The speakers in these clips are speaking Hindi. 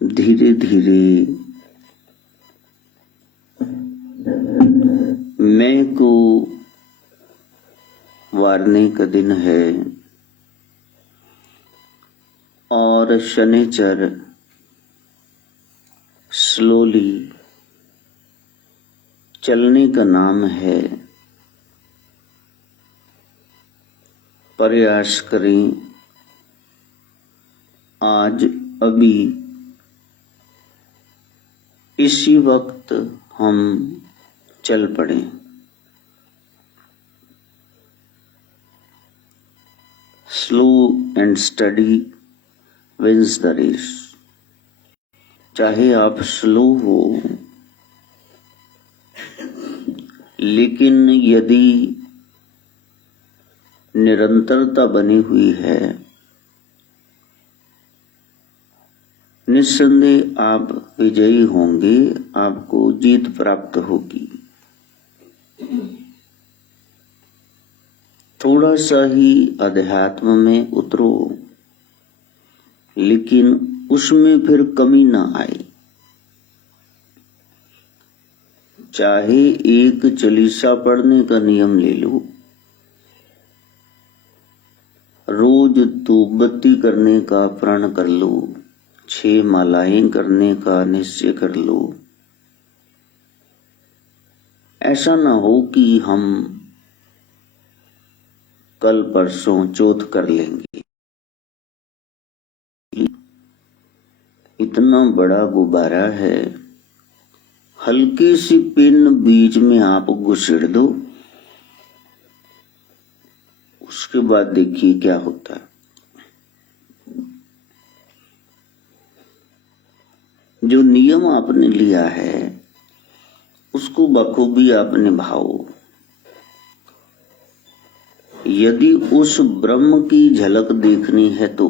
धीरे धीरे मैं को वारने का दिन है और शनिचर स्लोली चलने का नाम है। प्रयास करें आज अभी इसी वक्त हम चल पड़े। Slow and steady wins the race. चाहे आप स्लो हो, लेकिन यदि निरंतरता बनी हुई है, निस्संदेह आप विजयी होंगे, आपको जीत प्राप्त होगी। थोड़ा सा ही अध्यात्म में उतरो, लेकिन उसमें फिर कमी ना आए। चाहे एक चालीसा पढ़ने का नियम ले लो, रोज धूपबत्ती करने का प्रण कर लो, 6 मालाएं करने का निश्चय कर लो। ऐसा ना हो कि हम कल परसों चौथ कर लेंगे। इतना बड़ा गुब्बारा है, हल्की सी पिन बीच में आप घुसेड़ दो, उसके बाद देखिए क्या होता है। जो नियम आपने लिया है उसको बखूबी आप निभाओ। यदि उस ब्रह्म की झलक देखनी है तो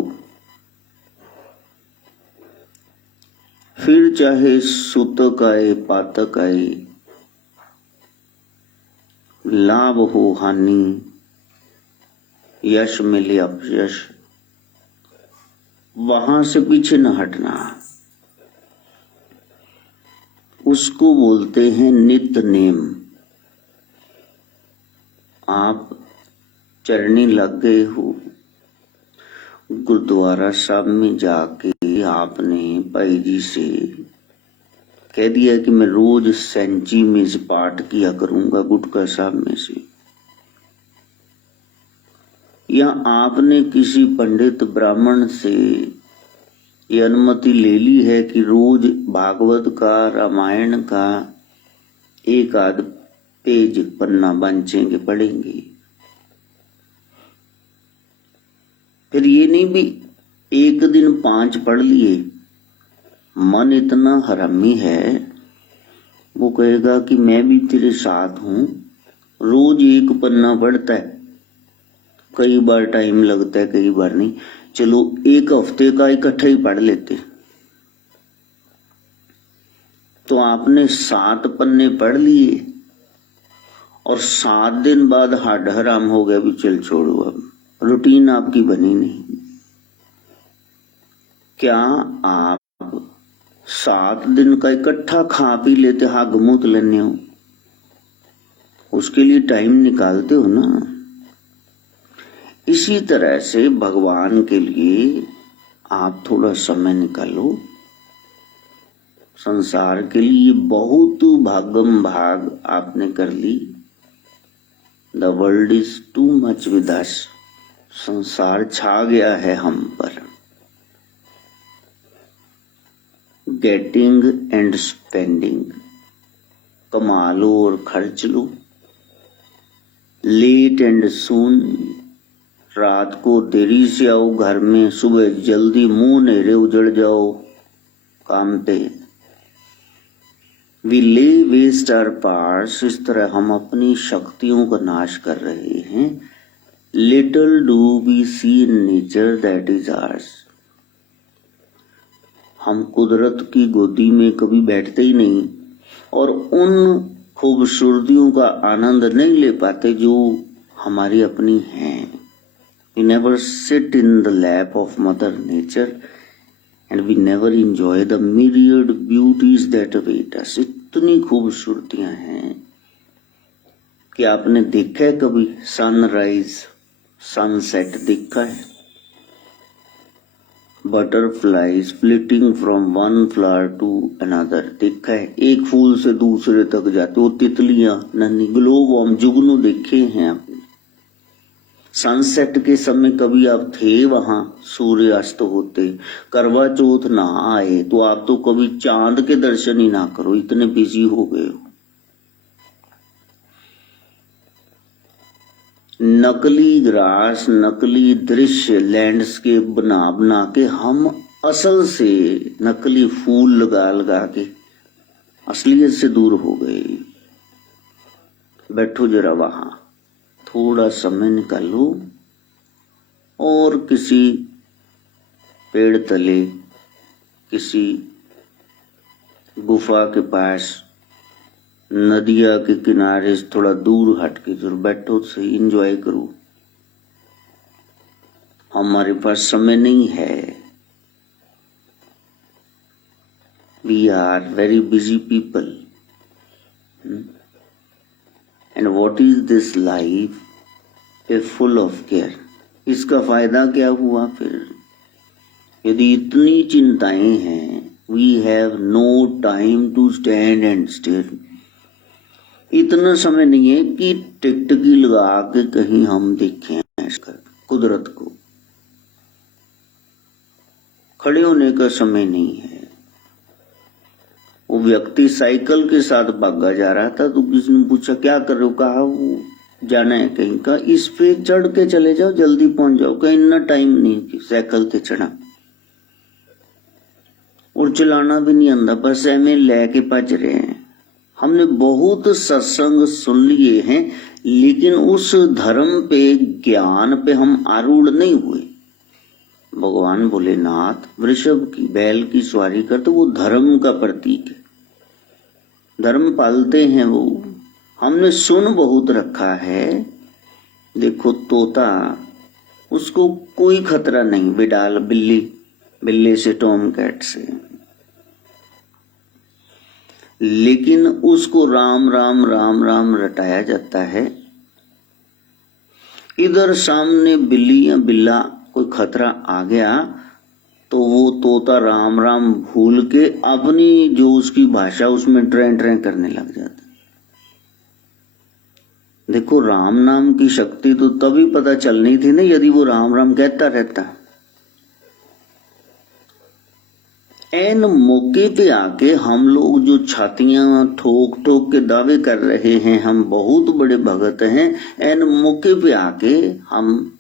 फिर चाहे सूतक आए पातक आए, लाभ हो हानि, यश मिले अपयश, वहां से पीछे न हटना। उसको बोलते हैं नित्य नेम। आप चरनी लग गए हो, गुरुद्वारा साहब में जाके आपने भाई जी से कह दिया कि मैं रोज सेंची में से पाठ किया करूंगा गुटका साहब में से, या आपने किसी पंडित ब्राह्मण से ये अनुमति ले ली है कि रोज भागवत का रामायण का एक आध पेज पन्ना बांचेंगे पढ़ेंगे। फिर ये नहीं भी एक दिन 5 पढ़ लिए। मन इतना हरामी है, वो कहेगा कि मैं भी तेरे साथ हूं, रोज एक पन्ना पढ़ता है। कई बार टाइम लगता है, कई बार नहीं। चलो एक हफ्ते का इकट्ठा ही पढ़ लेते। तो आपने 7 पन्ने पढ़ लिए और 7 दिन बाद हड हराम हो गया भी चल छोड़ो, अब रूटीन आपकी बनी नहीं। क्या आप 7 दिन का इकट्ठा खा पी लेते, हाँ घमूत लेने हो, उसके लिए टाइम निकालते हो ना। इसी तरह से भगवान के लिए आप थोड़ा समय निकालो। संसार के लिए बहुत भागम भाग आपने कर ली। The world is too much with us. संसार छा गया है हम पर। गेटिंग एंड स्पेंडिंग, कमा लो और खर्च लो। लेट एंड सून, रात को देरी से आओ घर में, सुबह जल्दी मुंह नेरे उजड़ जाओ काम पे। वी ले वेस्ट आवर पार्ट्स। इस तरह हम अपनी शक्तियों का नाश कर रहे हैं। Little do we see in nature that is ours. हम कुदरत की गोदी में कभी बैठते ही नहीं और उन खूबसूरतियों का आनंद नहीं ले पाते जो हमारी अपनी हैं। We never sit in the lap of Mother Nature and we never enjoy the myriad beauties that await us. इतनी खूबसूरतियां हैं कि आपने देखा है कभी सनराइज सनसेट देखा है? Butterflies flitting from one flower to another देखा है? एक फूल से दूसरे तक जाते, वो तितलियां नन्ही ग्लोबवर्म जुगनू देखे हैं आपने? सनसेट के समय कभी आप थे वहां सूर्यास्त होते? करवा चौथ ना आए तो आप तो कभी चांद के दर्शन ही ना करो, इतने बिजी हो गए हो। नकली ग्रास, नकली दृश्य, लैंडस्केप बना बना के हम असल से नकली फूल लगा लगा के असलियत से दूर हो गए। बैठो जरा वहां, थोड़ा समय निकालो और किसी पेड़ तले, किसी गुफा के पास, नदिया के किनारे से थोड़ा दूर हट के जरूर बैठो, सही एंजॉय करो। हमारे पास समय नहीं है। We are very busy people and what is this life a full of care. इसका फायदा क्या हुआ फिर? यदि इतनी चिंताएं हैं, we have no time to stand and still. इतना समय नहीं है कि टिकटकी लगा के कहीं हम देखें कुदरत को। खड़े होने का समय नहीं है। वो व्यक्ति साइकिल के साथ भागा जा रहा था तो किसी ने पूछा क्या कर रहे हो? कहा वो जाना है कहीं का, इस पे चढ़ के चले जाओ, जल्दी पहुंच जाओ। कहीं इतना टाइम नहीं कि साइकिल पे चढ़ा, और चलाना भी नहीं आंदा, बस एमे लेके भज रहे हैं। हमने बहुत सत्संग सुन लिए हैं, लेकिन उस धर्म पे, ज्ञान पे हम आरूढ़ नहीं हुए। भगवान भोलेनाथ वृषभ की, बैल की सवारी करते, वो धर्म का प्रतीक है। धर्म पालते हैं वो। हमने सुन बहुत रखा है। देखो तोता, उसको कोई खतरा नहीं, बिडाल बिल्ली, बिल्ली से, टॉम कैट से, लेकिन उसको राम राम राम राम रटाया जाता है। इधर सामने बिल्ली या बिल्ला कोई खतरा आ गया तो वो तोता राम राम भूल के अपनी जो उसकी भाषा उसमें ट्रें ट्रें करने लग जाता। देखो राम नाम की शक्ति तो तभी पता चलनी थी ना यदि वो राम राम कहता रहता। एन मौके पे आके हम लोग जो छातियां ठोक ठोक के दावे कर रहे हैं हम बहुत बड़े भगत हैं, एन मौके पे आके हम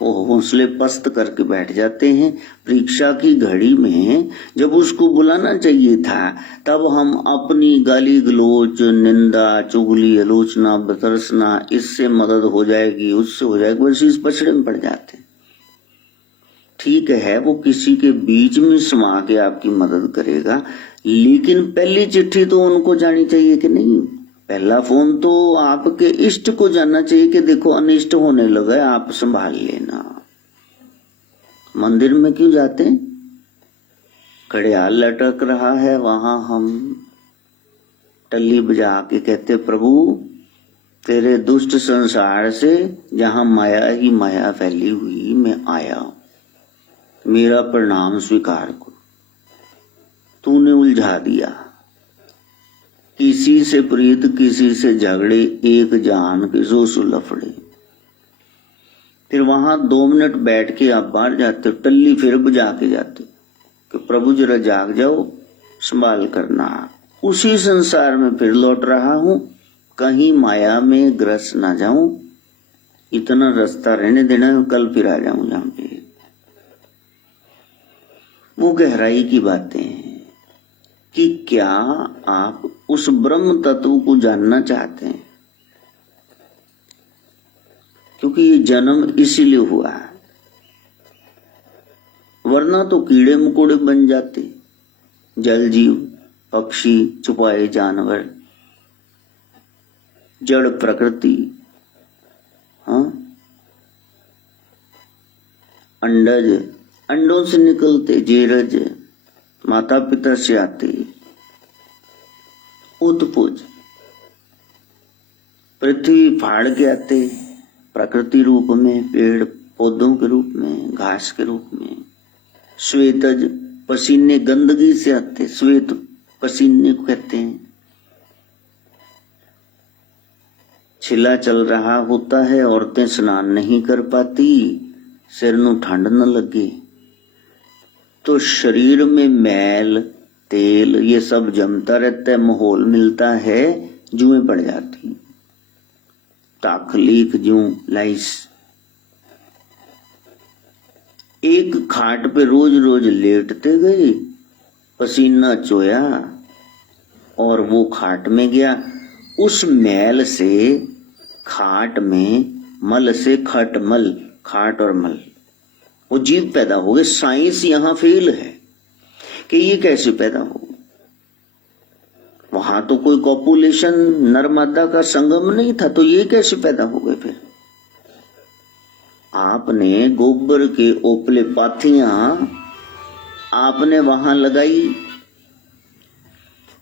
वो हौसले पस्त करके बैठ जाते हैं। परीक्षा की घड़ी में जब उसको बुलाना चाहिए था तब हम अपनी गाली गलोच, निंदा, चुगली, आलोचना, बतरसना, इससे मदद हो जाएगी, उससे हो जाएगी, बस इस पछड़े में पड़ जाते हैं। ठीक है, वो किसी के बीच में समा के आपकी मदद करेगा, लेकिन पहली चिट्ठी तो उनको जानी चाहिए कि नहीं? पहला फोन तो आपके इष्ट को जानना चाहिए कि देखो अनिष्ट होने लगा है, आप संभाल लेना। मंदिर में क्यों जाते? घड़ियाल लटक रहा है, वहां हम टल्ली बजा के कहते प्रभु तेरे दुष्ट संसार से जहां माया ही माया फैली हुई मैं आया, मेरा प्रणाम स्वीकार करो। तूने उलझा दिया, किसी से प्रीत किसी से झगड़े, एक जान के सो सुलफड़े। फिर वहां 2 मिनट बैठ के आप बाहर जाते हो, टल्ली फिर बजा के जाते कि प्रभु जरा जाग जाओ, संभाल करना। उसी संसार में फिर लौट रहा हूं, कहीं माया में ग्रस ना जाऊं, इतना रास्ता रहने देना, कल फिर आ जाऊं यहां पे। वो गहराई की बातें हैं कि क्या आप उस ब्रह्म तत्व को जानना चाहते हैं? क्योंकि ये जन्म इसीलिए हुआ है, वरना तो कीड़े मकोड़े बन जाते, जल जीव, पक्षी, छुपाए जानवर, जड़ प्रकृति। हाँ, अंडज, अंडों से निकलते जेरज, माता पिता से आते उत्पुज, पृथ्वी फाड़ के आते प्रकृति रूप में, पेड़ पौधों के रूप में, घास के रूप में, श्वेतज, पसीने गंदगी से आते, श्वेत पसीने को कहते हैं। छिला चल रहा होता है, औरतें स्नान नहीं कर पाती, सिर नू ठंड न लगे, तो शरीर में मैल तेल ये सब जमता रहता है, माहौल मिलता है, जुएं पड़ जाती, ताकलीफ जू लाइस। एक खाट पे रोज रोज लेटते गए, पसीना चोया और वो खाट में गया, उस मैल से खाट में, मल से खटमल, खाट और मल, वो जीव पैदा हो गए। साइंस यहां फेल है कि ये कैसे पैदा हो, वहां तो कोई कॉपुलेशन नर मादा का संगम नहीं था, तो ये कैसे पैदा हो गए। फिर आपने गोबर के ओपले पाथियां आपने वहां लगाई,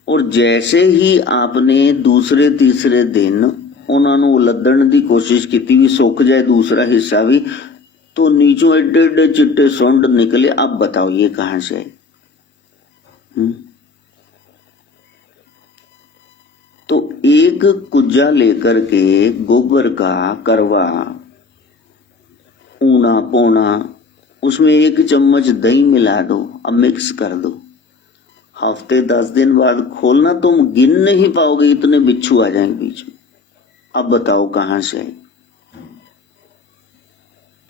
और जैसे ही आपने दूसरे तीसरे दिन उन्होंने उलदण की कोशिश की भी, सुख जाए दूसरा हिस्सा भी, तो नीचों एडे एडे चिट्टे सुंड निकले। अब बताओ ये कहां से है? तो एक कुज्जा लेकर के गोबर का करवा, ऊना पौना, उसमें 1 चम्मच दही मिला दो, अब मिक्स कर दो, हफ्ते 10 दिन बाद खोलना, तुम गिन नहीं पाओगे इतने बिच्छू आ जाएंगे बीच में। अब बताओ कहां से है?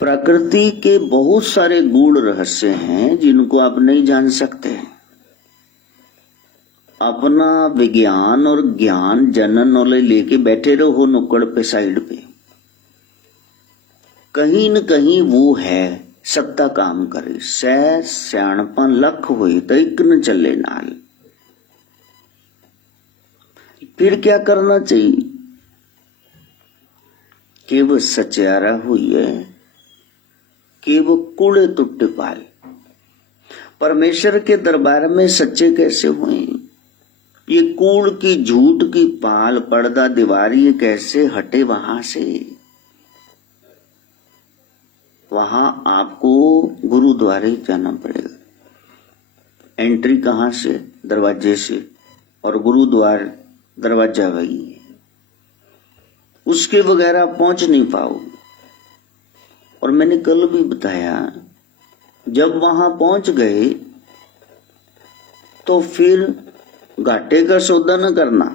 प्रकृति के बहुत सारे गूढ़ रहस्य हैं जिनको आप नहीं जान सकते। अपना विज्ञान और ज्ञान जनरल नॉलेज लेके बैठे रहो नुक्कड़ पे, साइड पे, कहीं न कहीं वो है सत्ता काम करे। सै सियाणपन लख हुई तो एक न चले नाल। फिर क्या करना चाहिए कि वो सचारा हुई है कि वो कूड़े टुट्टे पाल। परमेश्वर के दरबार में सच्चे कैसे हुए? ये कूड़ की झूठ की पाल, पर्दा दीवार ये कैसे हटे वहां से? वहां आपको गुरुद्वारे जाना पड़ेगा। एंट्री कहां से? दरवाजे से, और गुरुद्वार दरवाजा वही है, उसके बगैर आप पहुंच नहीं पाओगे। और मैंने कल भी बताया, जब वहां पहुंच गए तो फिर घाटे का सौदा न करना।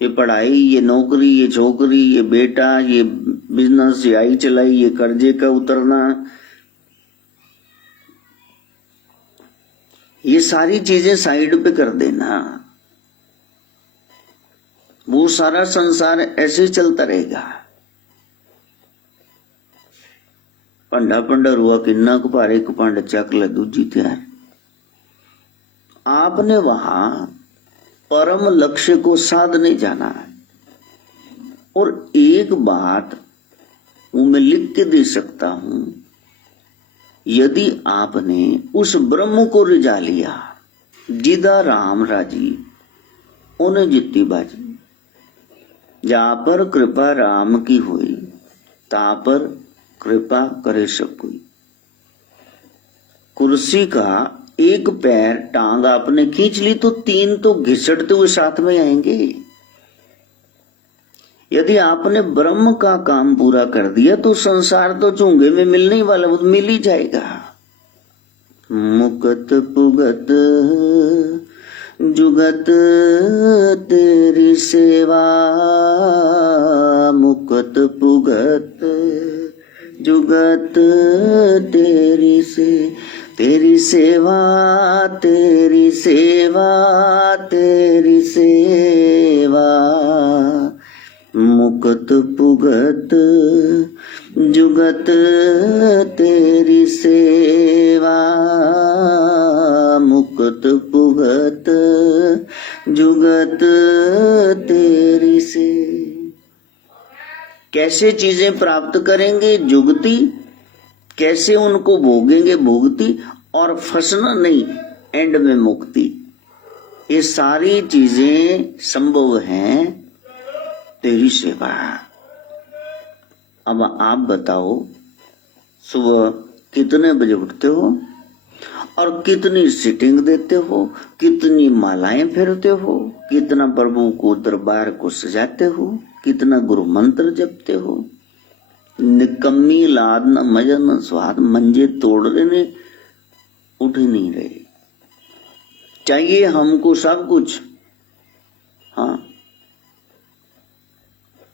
ये पढ़ाई, ये नौकरी, ये छोकरी, ये बेटा, ये बिजनेस, ये आई चलाई, ये कर्जे का उतरना, ये सारी चीजें साइड पे कर देना। वो सारा संसार ऐसे चलता रहेगा। पंडा पंडा रुआ किन्ना को पारे को पांड चक ल दूजी तैयार। आपने वहां परम लक्ष्य को साधने जाना है। और एक बात वो मैं लिख के दे सकता हूं, यदि आपने उस ब्रह्म को रिझा लिया, जिदा राम राजी उन्हें जित्ती बाजी। जा पर कृपा राम की हुई, ता पर कृपा करे सब कोई। कुर्सी का एक पैर टांग आपने खींच ली तो 3 तो घिसटते हुए साथ में आएंगे। यदि आपने ब्रह्म का काम पूरा कर दिया तो संसार तो चूंगे में मिलने वाला, वो मिल ही जाएगा। मुकत पुगत जुगत तेरी सेवा, मुकत पुगत जुगत तेरी से, तेरी सेवा तेरी सेवा तेरी सेवा। मुकत पुगत जुगत तेरी सेवा, मुकत पुगत जुगत तेरी से। कैसे चीजें प्राप्त करेंगे, जुगती, कैसे उनको भोगेंगे, भोगती, और फंसना नहीं, एंड में मुक्ति। ये सारी चीजें संभव हैं तेरी सेवा। अब आप बताओ, सुबह कितने बजे उठते हो और कितनी सिटिंग देते हो, कितनी मालाएं फेरते हो, कितना प्रभु को दरबार को सजाते हो, कितना गुरु मंत्र जपते हो। निकम्मी लाद न मजा न स्वाद, मंजे तोड़ रहे उठ ही नहीं रहे। चाहिए हमको सब कुछ, हाँ,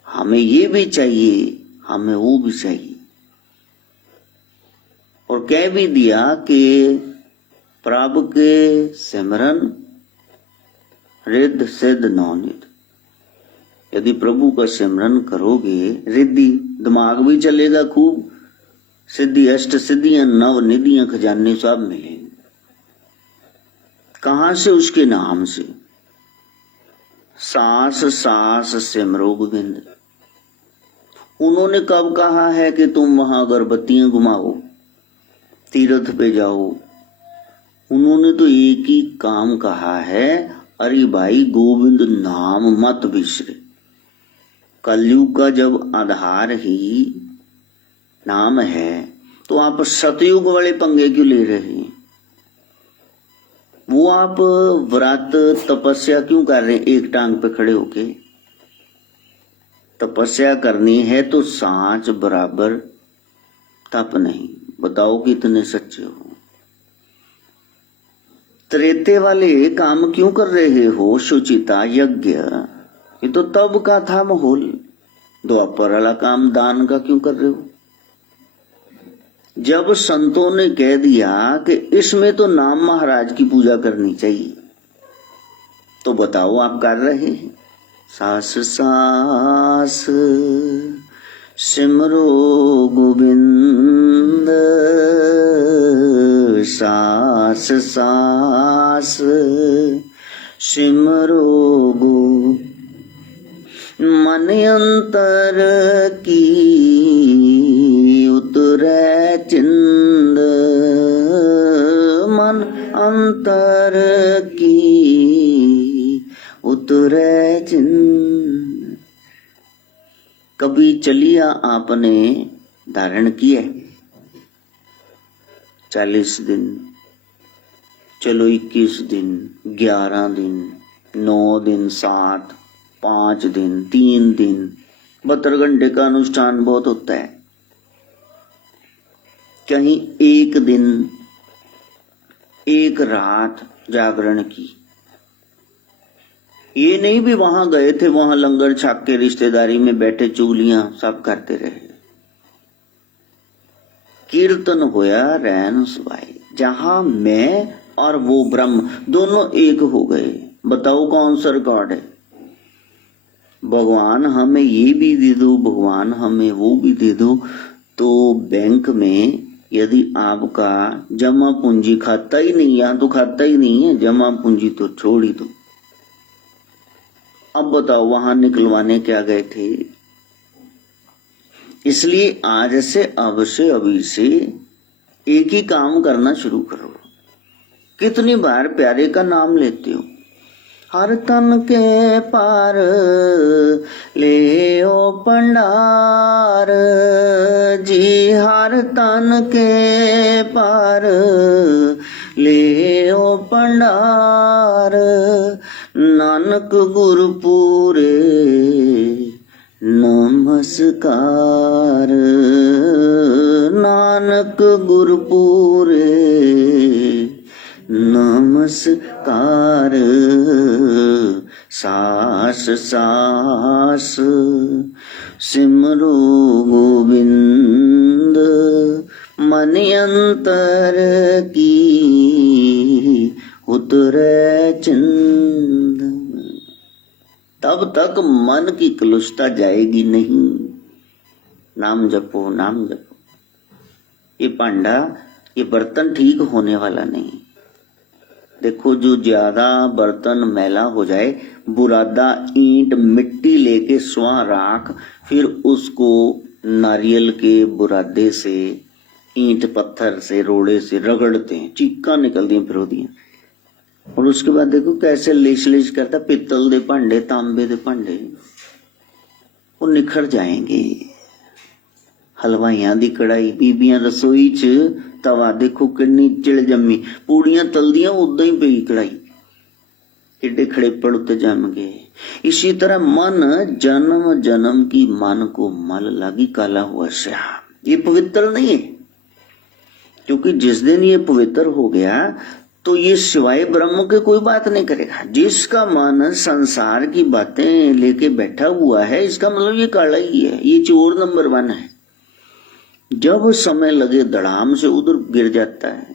हमें ये भी चाहिए, हमें वो भी चाहिए। और कह भी दिया कि प्रभु के सिमरन रिद्ध सिद्ध नवनिध। यदि प्रभु का सिमरन करोगे, रिद्धि, दिमाग भी चलेगा खूब, सिद्धि, अष्ट सिद्धियां, नव निधियां, खजाने सब मिलेंगे। कहां से? उसके नाम से। सास सास सिमरो गोविंद। उन्होंने कब कहा है कि तुम वहां अगरबत्तियां घुमाओ, तीर्थ पे जाओ? उन्होंने तो एक ही काम कहा है, अरे भाई गोविंद नाम मत बिसरे। कलयुग का जब आधार ही नाम है तो आप सतयुग वाले पंगे क्यों ले रहे हैं? वो आप व्रत तपस्या क्यों कर रहे हैं एक टांग पे खड़े होके? तपस्या करनी है तो सांच बराबर तप नहीं। बताओ कितने सच्चे हो। त्रेते वाले काम क्यों कर रहे हो? शुचिता यज्ञ, ये तो तब का था माहौल। द्वापर वाला काम दान का क्यों कर रहे हो? जब संतों ने कह दिया कि इसमें तो नाम महाराज की पूजा करनी चाहिए, तो बताओ आप कर रहे हैं? सास सास सिमरो गोविंद, सास सास सिमरो गो। मन अंतर की उतरे चिंद, मन अंतर की उतरे चिंद। कभी चलिया आपने धारण किया? 40 दिन, चलो 21 दिन, 11 दिन, 9 दिन, 7, 5 दिन, 3 दिन, 72 घंटे का अनुष्ठान बहुत होता है। कहीं एक दिन, एक रात जागरण की। ये नहीं भी वहां गए थे, वहां लंगर छाप के रिश्तेदारी में बैठे चुगलियां सब करते रहे। कीर्तन होया रैन सुबाई, जहां मैं और वो ब्रह्म दोनों एक हो गए। बताओ कौन सा रिकॉर्ड है? भगवान हमें ये भी दे दो, भगवान हमें वो भी दे दो। तो बैंक में यदि आपका जमा पूंजी खाता ही नहीं, यहां तो खाता ही नहीं है, जमा पूंजी तो छोड़ ही दो। अब बताओ वहां निकलवाने क्या गए थे? इसलिए आज से, अब से, अभी से एक ही काम करना शुरू करो। कितनी बार प्यारे का नाम लेते हो? हर तन के पार ले ओ पंडार जी, हर तन के पार ले ओ पंडार। नानक गुरपुरे नमस्कार, नानक गुरपुरे नमस्कार। सास सास सिमरो गोविंद, मन अंतर की उतरे चिंद। तब तक मन की कलुषता जाएगी नहीं। नाम जपो, नाम जपो। ये पांडा, ये बर्तन ठीक होने वाला नहीं। देखो जो ज्यादा बर्तन मैला हो जाए, बुरादा ईंट मिट्टी मिट्टी लेके स्वा राख, फिर उसको नारियल के बुरादे से, ईंट पत्थर से, रोड़े से रगड़ते हैं, चीका निकलती हैं, फिरोदियां। और उसके बाद देखो कैसे लिश लिश करता, पित्तल दे भांडे, तांबे दे भांडे वो निखर जाएंगे। हलवाइयां दी कढ़ाई, बीबियां रसोई च तवा देखो किन्नी चिड़ जम्मी, पूड़ियां तलदियां उदा ही पई कढ़ाई, एडे खड़ेपड़ उत्ते जम गए। इसी तरह मन जन्म जन्म की मन को मल लागी काला हुआ श्याम, ये पवित्र नहीं है। क्योंकि जिस दिन ये पवित्र हो गया तो ये सिवाय ब्रह्म के कोई बात नहीं करेगा। जिसका मन संसार की बातें लेके बैठा हुआ है, इसका मतलब ये काला ही है, ये चोर नंबर 1 है। जब समय लगे धड़ाम से उधर गिर जाता है।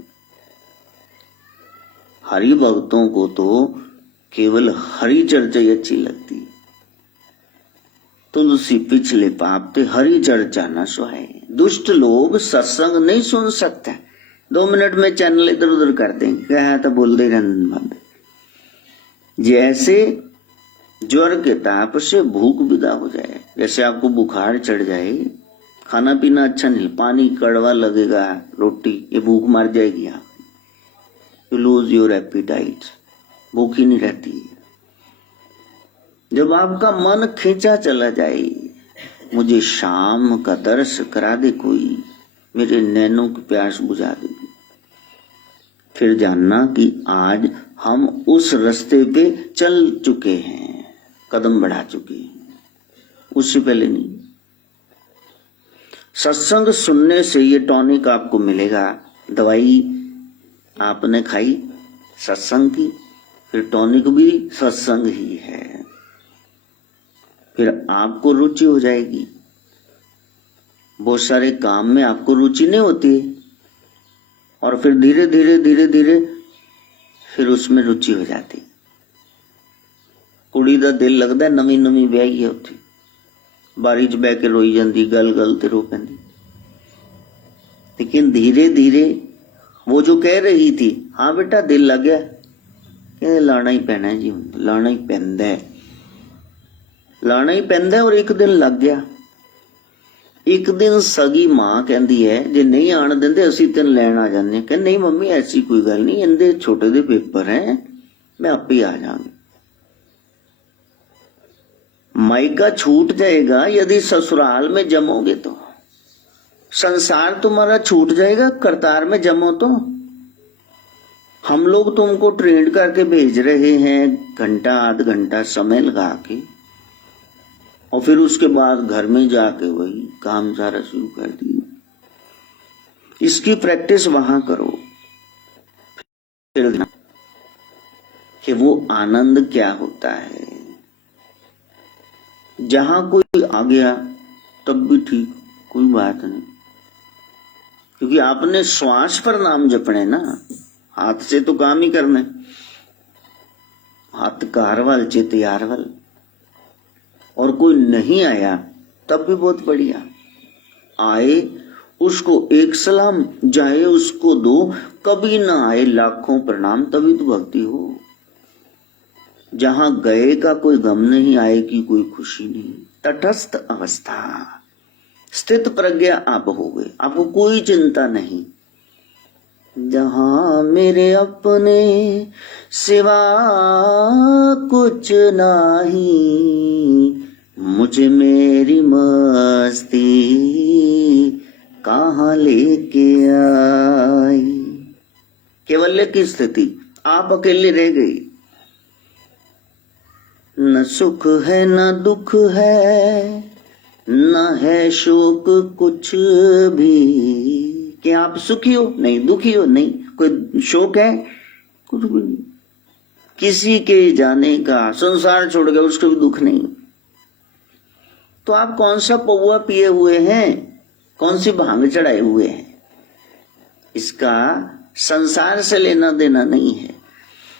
हरि भक्तों को तो केवल हरि चर्चा ही अच्छी लगती। तुलसी पिछले पाप ते हरि चर्चा न सुहाए। दुष्ट लोग सत्संग नहीं सुन सकते, 2 मिनट में चैनल इधर उधर कर देंगे, क्या तो बोलते रहने। जैसे ज्वर के ताप से भूख विदा हो जाए, जैसे आपको बुखार चढ़ जाए, खाना पीना अच्छा नहीं, पानी कड़वा लगेगा, रोटी, ये भूख मार जाएगी। आप यू लूज योर एपिटाइट, भूख ही नहीं रहती। जब आपका मन खींचा चला जाए, मुझे शाम का दर्श करा दे कोई, मेरे नैनों की प्यास बुझा दे, फिर जानना कि आज हम उस रास्ते पे चल चुके हैं, कदम बढ़ा चुके हैं, उससे पहले नहीं। सत्संग सुनने से ये टॉनिक आपको मिलेगा। दवाई आपने खाई सत्संग की, फिर टॉनिक भी सत्संग ही है, फिर आपको रुचि हो जाएगी। बहुत सारे काम में आपको रुचि नहीं होती, और फिर धीरे धीरे धीरे धीरे फिर उसमें रुचि हो जाती। कुड़ी दा दिल लगता है नवी नवी ब्याही है, उत्थे बारी च बह के रोई जाती, गल गल ते रो पैंदी। लेकिन धीरे धीरे वो जो कह रही थी, हाँ बेटा दिल लग गया, कहते लाना ही पैना है जी, लाना ही पैंदा है, लाना ही पैंदा है। और एक दिन लग गया। एक दिन सगी मां कहती है, जे नहीं आन देंदे असी तेन लैन आ जाने। कह नहीं मम्मी ऐसी कोई गल नहीं, इनके छोटे दे पेपर हैं, मैं आप ही आ जाऊंगी। मायका छूट जाएगा यदि ससुराल में जमोगे तो, संसार तुम्हारा छूट जाएगा करतार में जमो तो। हम लोग तुमको ट्रेन करके भेज रहे हैं, घंटा आध घंटा समय लगा के, और फिर उसके बाद घर में जाके वही काम सारा शुरू कर दिया। इसकी प्रैक्टिस वहां करो, फिर कि वो आनंद क्या होता है। जहां कोई आ गया तब भी ठीक, कोई बात नहीं, क्योंकि आपने श्वास पर नाम जपने ना, हाथ से तो काम ही करना, हाथ कारवाल चित यारवल। और कोई नहीं आया तब भी बहुत बढ़िया, आए उसको एक सलाम, जाए उसको 2, कभी ना आए लाखों प्रणाम, तभी तो भक्ति हो। जहां गए का कोई गम नहीं, आए की कोई खुशी नहीं, तटस्थ अवस्था, स्थित प्रज्ञा आप हो गए, आपको कोई चिंता नहीं। जहां मेरे अपने सिवा कुछ नहीं, मुझे मेरी मस्ती कहां लेके आई। केवल्य की स्थिति, आप अकेले रह गई, न सुख है न दुख है, न है शोक कुछ भी। कि आप सुखी हो नहीं, दुखी हो नहीं, कोई शोक है कुछ भी नहीं, किसी के जाने का, संसार छोड़ गया उसको भी दुख नहीं। तो आप कौन सा पौवा पिए हुए हैं, कौन सी भांग चढ़ाए हुए हैं, इसका संसार से लेना देना नहीं है।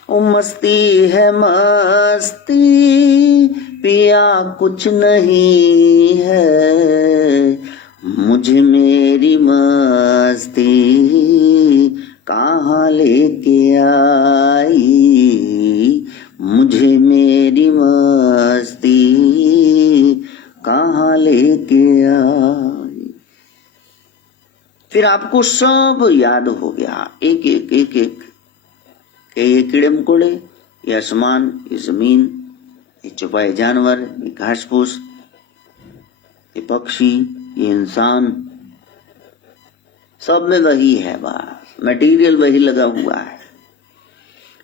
ओ मस्ती है मस्ती पिया कुछ नहीं है, मुझे मेरी मस्ती कहाँ लेके आई, मुझे मेरी मस्ती आपको सब याद हो गया, एक एक एक एक, ये कीड़े मकोड़े, ये आसमान, ये जमीन, ये चौपाए जानवर, ये घास फूस, ये पक्षी, ये इंसान, सब में वही है, बस मटेरियल वही लगा हुआ है।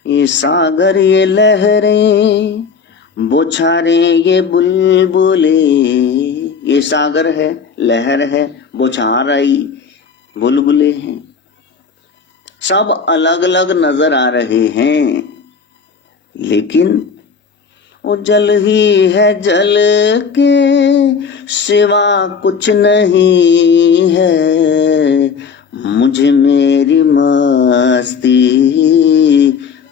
ये सागर, ये लहरें, बौछारें, ये बुलबुले, ये सागर है, लहर है, बौछार आई, बुलबुले हैं, सब अलग अलग नजर आ रहे हैं, लेकिन वो जल ही है, जल के सिवा कुछ नहीं है। मुझे मेरी मस्ती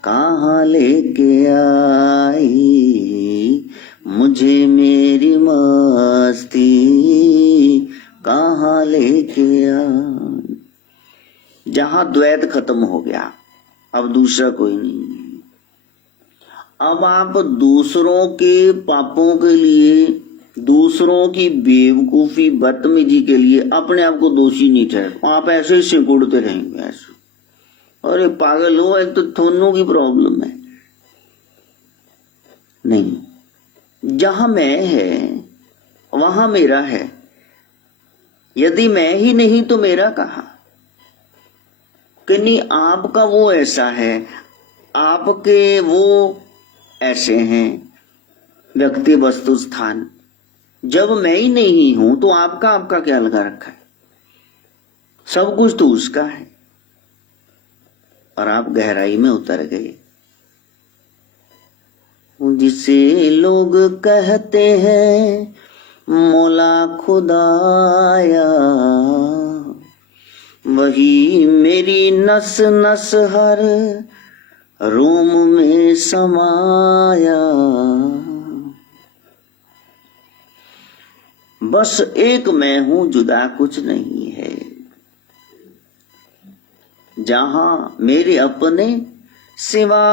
कहाँ लेके आई, मुझे मेरी मस्ती कहाँ लेके आई। जहां द्वैत खत्म हो गया, अब दूसरा कोई नहीं। अब आप दूसरों के पापों के लिए, दूसरों की बेवकूफी बदतमीजी के लिए अपने आप को दोषी नहीं ठहर, आप ऐसे ही सिकुड़ते रहेंगे ऐसे। अरे पागल हो, एक तो थोनों की प्रॉब्लम है। नहीं, जहां मैं है वहां मेरा है, यदि मैं ही नहीं तो मेरा कहां? कि नहीं, आपका वो ऐसा है, आपके वो ऐसे हैं, व्यक्ति वस्तु स्थान। जब मैं ही नहीं हूं तो आपका क्या लगा रखा है? सब कुछ तो उसका है। और आप गहराई में उतर गए। जिसे लोग कहते हैं मौला खुदाया, वही मेरी नस नस हर रोम में समाया। बस एक मैं हूं, जुदा कुछ नहीं है। जहां मेरे अपने सिवा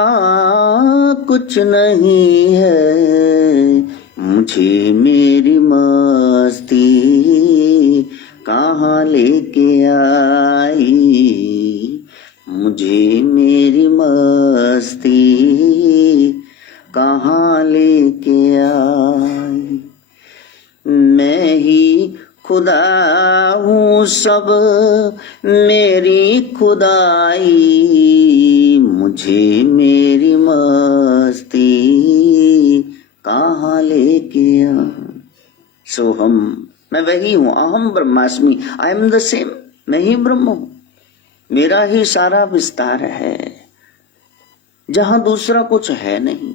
कुछ नहीं है। मुझे मेरी मस्ती कहाँ लेके आई, मुझे मेरी मस्ती कहाँ लेके आई। मैं ही खुदा हूँ, सब मेरी खुदाई, मुझे मेरी मस्ती कहाँ लेके आई। सोहम, मैं वही हूँ। अहम ब्रह्मास्मि, आई एम द सेम। मैं ही ब्रह्म हूँ, मेरा ही सारा विस्तार है, जहां दूसरा कुछ है नहीं।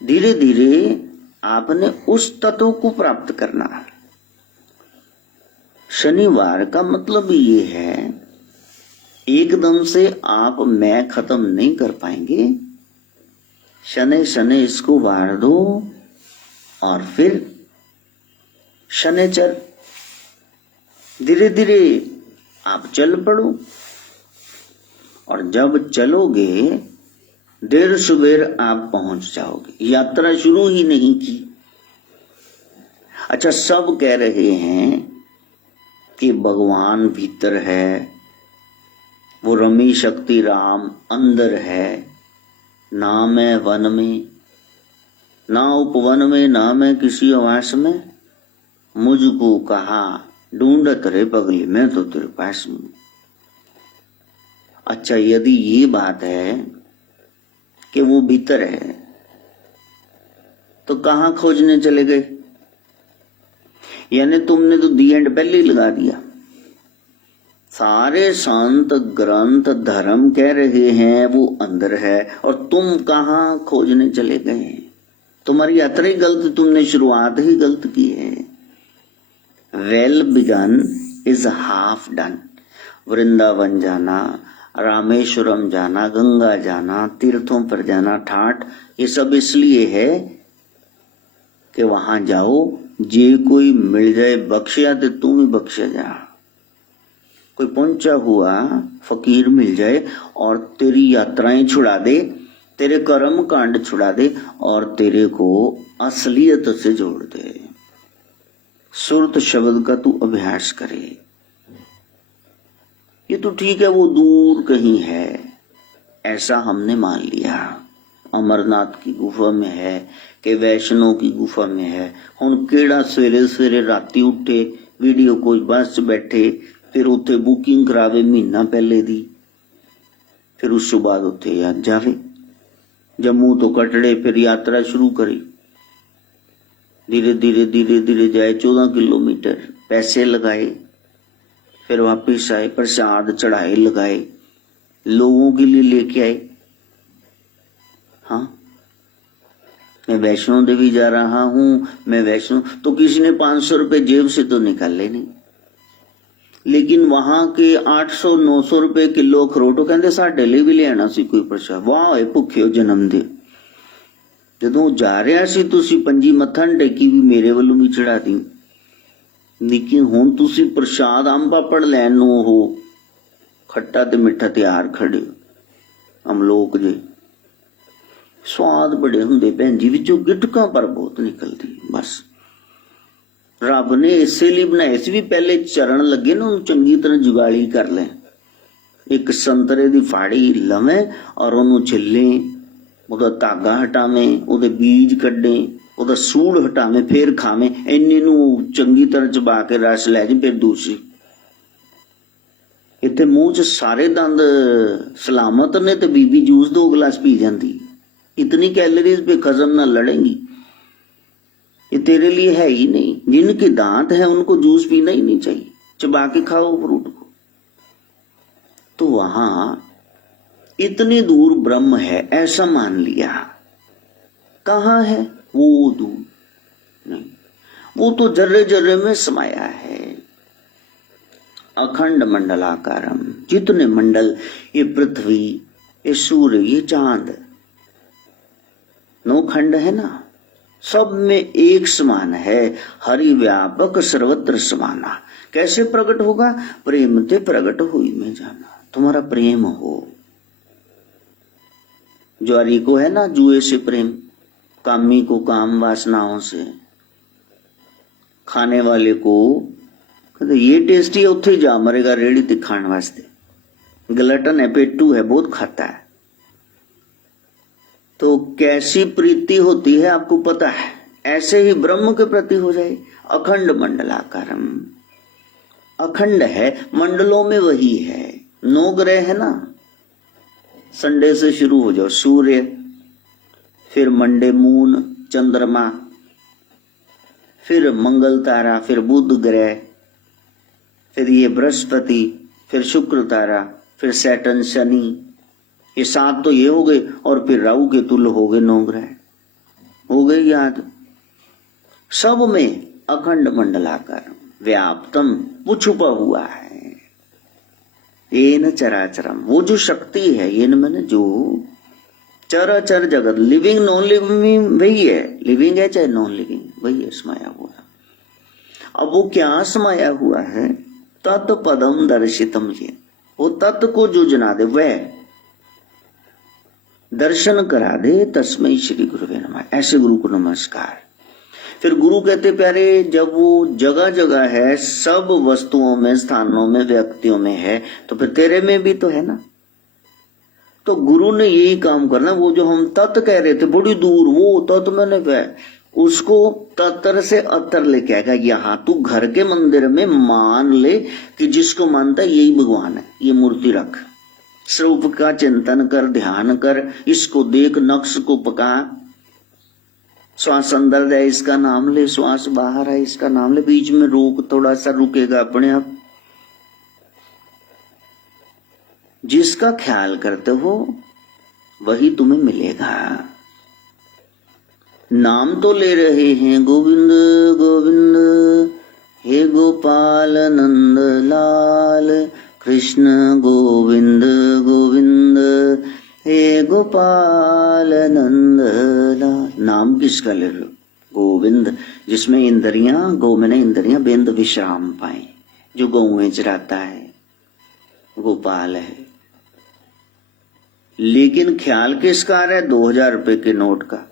धीरे धीरे आपने उस तत्व को प्राप्त करना है। शनिवार का मतलब ये है, एकदम से आप मैं खत्म नहीं कर पाएंगे। शनि शनि इसको वार दो और फिर शनिचर, धीरे धीरे आप चल पड़ो। और जब चलोगे देर सुबेर आप पहुंच जाओगे। यात्रा शुरू ही नहीं की। अच्छा, सब कह रहे हैं कि भगवान भीतर है, वो रमी शक्ति राम अंदर है, ना मैं वन में, ना उपवन में, ना मैं किसी आवास में। मुझको कहा ढूंढत रे पगली, मैं तो तेरे पास हूं। अच्छा, यदि ये बात है कि वो भीतर है, तो कहां खोजने चले गए? यानी तुमने तो दी एंड पहले ही लगा दिया। सारे संत ग्रंथ धर्म कह रहे हैं वो अंदर है, और तुम कहां खोजने चले गए? तुम्हारी यात्रा ही गलत, तुमने शुरुआत ही गलत की है। Well begun is half done. Vrindavan जाना, रामेश्वरम जाना, गंगा जाना, तीर्थों पर जाना, ठाठ, ये सब इसलिए है कि वहां जाओ, जे कोई मिल जाए बख्शिया तो तुम ही बख्शा जा। कोई पहुंचा हुआ फकीर मिल जाए और तेरी यात्राएं छुड़ा दे, तेरे कर्म कांड छुड़ा दे और तेरे को असलियत से जोड़ दे। सुरत शब्द का तू अभ्यास करे। ये तो ठीक है, वो दूर कहीं है, ऐसा हमने मान लिया। अमरनाथ की गुफा में है कि वैष्णो की गुफा में है। हुण केड़ा सवेरे सवेरे राती उठे, वीडियो कोई बस च बैठे, फिर उत्थे बुकिंग करावे महीना पहले दी, फिर उस बाद उत्थे जावे। जम्मू तो कटड़े फिर यात्रा शुरू करी, धीरे धीरे धीरे धीरे जाए 14 किलोमीटर, पैसे लगाए, फिर वापिस आए, प्रसाद चढ़ाए, लगाए, लोगों के लिए लेके आए। हाँ, मैं वैष्णो देवी जा रहा हूं, मैं वैष्णो, तो किसी ने 500 रुपए जेब से तो निकाले नहीं, लेकिन वहां के 800-900 रुपए किलो अखरोट कहते साढ़े लिए भी लेना सी कोई प्रसाद। वाह भुखे हो जन्म दे, जदों जा रहा सी तुसी पंजी मत्था टेकी भी मेरे वालों भी चढ़ा दी, लेकिन हुण तुसी प्रसाद अंब पापड़ लैन नूं हो खट्टा ते मिठा तैयार खड़े हम लोग जे। स्वाद बड़े हुंदे भैन जी, विचों गिटकां पर बहुत निकलदी। बस रब ने इसे लिए बनाए सी भी पहले चरण लगे ना चंगी तरह जुगाली कर लें। एक संतरे दी फाड़ी लवें और उन्होंने छिले, उहदा धागा हटावें, उहदे बीज कड्डें, उहदा सूड़ हटावें, फिर खावें, इन्ने नूं चंगी तरह चबा के रस लै जी, फिर दूसरी। इत्थे मूंह च सारे दंद सलामत ने ते बीबी जूस 2 गिलास पी जाती। इतनी कैलोरीज पे खजम ना लड़ेंगी, ये तेरे लिए है ही नहीं। जिनके दांत है उनको जूस पीना ही नहीं चाहिए, चबा के खाओ फ्रूट को। तो वहां इतनी दूर ब्रह्म है ऐसा मान लिया। कहां है वो? दूर नहीं, वो तो जर्रे जर्रे में समाया है। अखंड मंडलाकारम, जितने मंडल, ये पृथ्वी, ये सूर्य, ये चांद, 9 खंड है ना, सब में एक समान है। हरि व्यापक सर्वत्र समाना। कैसे प्रकट होगा? प्रेम ते प्रकट हुई में जाना। तुम्हारा प्रेम हो। ज्वारी को है ना जुए से प्रेम, कामी को काम वासनाओं से, खाने वाले को कहते ये टेस्टी है, उत्थे जा मरेगा रेड़ी ते खाण वास्ते। ग्लटन है, पेटू है, बहुत खाता है। तो कैसी प्रीति होती है आपको पता है। ऐसे ही ब्रह्म के प्रति हो जाए। अखंड मंडलाकारम, अखंड है, मंडलों में वही है। 9 ग्रह है ना, संडे से शुरू हो जाओ, सूर्य, फिर मंडे मून चंद्रमा, फिर मंगल तारा, फिर बुध ग्रह, फिर ये बृहस्पति, फिर शुक्र तारा, फिर सैटर्न शनि, ये 7 तो ये हो गए, और फिर राहु केतु हो गए 9 ग्रह हो गए याद। सब में अखंड मंडलाकार व्याप्तम, वो छुपा हुआ है। ये न चराचरम, वो जो शक्ति है, ये न मैंने जो चराचर जगत, लिविंग नॉन लिविंग वही है, लिविंग है चाहे नॉन लिविंग, वही है समाया हुआ। अब वो क्या समाया हुआ है? तत् पदम दर्शितम, ये वो तत्व को जो जना दे, वह दर्शन करा दे, तस्मै श्री गुरुवे नमः, ऐसे गुरु को नमस्कार। फिर गुरु कहते प्यारे, जब वो जगह जगह है, सब वस्तुओं में, स्थानों में, व्यक्तियों में है, तो फिर तेरे में भी तो है ना। तो गुरु ने यही काम करना। वो जो हम तत् कह रहे थे बड़ी दूर, वो तत् मैंने वह, उसको तत्तर से अत्तर लेके आएगा। यहाँ तू घर के मंदिर में मान ले कि जिसको मानता है यही भगवान है, ये मूर्ति रख, स्वरूप का चिंतन कर, ध्यान कर, इसको देख, नक्श को पका, श्वास अंदर है इसका नाम ले, श्वास बाहर है इसका नाम ले, बीच में रोक, थोड़ा सा रुकेगा अपने आप। जिसका ख्याल करते हो वही तुम्हें मिलेगा। नाम तो ले रहे हैं गोविंद गोविंद, हे गोपाल नंद लाल, कृष्ण गोविंद गोविंद, हे गोपाल नंद लाल। नाम किसका ले रहे हो? गोविंद, जिसमें इंद्रियां, गौ में इंद्रियां बिंद विश्राम पाए, जो गौएं चराता है, गोपाल है। लेकिन ख्याल किसका आ रहा है? 2000 रुपए के नोट का,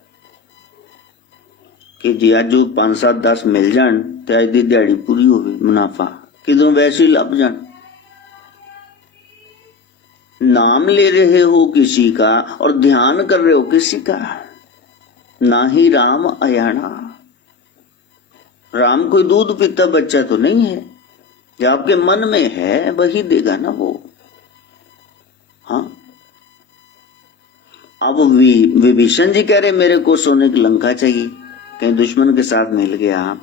कि जी आज जो 5, 7, 10 मिल जान ते आज दी दिहाड़ी पूरी हो गई, मुनाफा किधरों वैसे ही लभ जान। नाम ले रहे हो किसी का और ध्यान कर रहे हो किसी का। ना ही राम अयाना, राम कोई दूध पीता बच्चा तो नहीं है, जो आपके मन में है वही देगा ना वो। हाँ, अब विभीषण जी कह रहे मेरे को सोने की लंका चाहिए, कहीं दुश्मन के साथ मिल गया